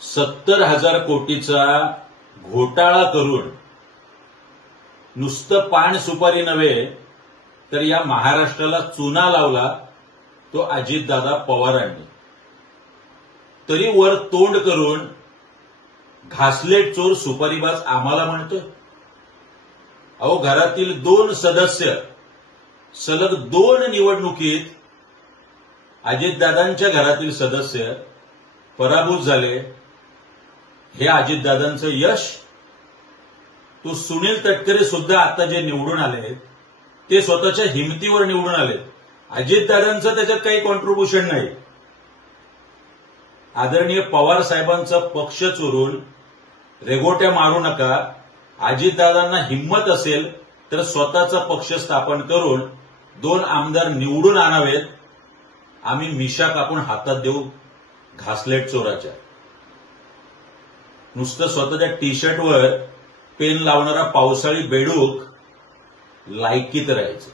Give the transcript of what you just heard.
70,000 कोटीचा घोटाळा करून नुसतं पान सुपारी नव्हे तर या महाराष्ट्राला चुना लावला तो अजितदादा पवारांनी. तरी वर तोंड करून घासलेट चोर सुपारीबाज आम्हाला म्हणतोय. अहो, घरातील 2 सदस्य सलग 2 निवडणुकीत अजितदादांच्या घरातील सदस्य पराभूत झाले. हे अजितदादांचं यश. तो सुनील तटकरे सुद्धा आता जे निवडून आले ते स्वतःच्या हिमतीवर निवडून आले. अजितदादांचं त्याच्यात काही कॉन्ट्रीब्युशन नाही. आदरणीय पवार साहेबांचा पक्ष चोरून रेगोट्या मारू नका. अजितदादांना हिंमत असेल तर स्वतःचा पक्ष स्थापन करून 2 आमदार निवडून आणावेत. आम्ही मिशा कापून हातात देऊ घासलेट चोराच्या. नुसतं स्वतःच्या टी शर्टवर पेन लावणारा पावसाळी बेडूक लायकीत राहायचं.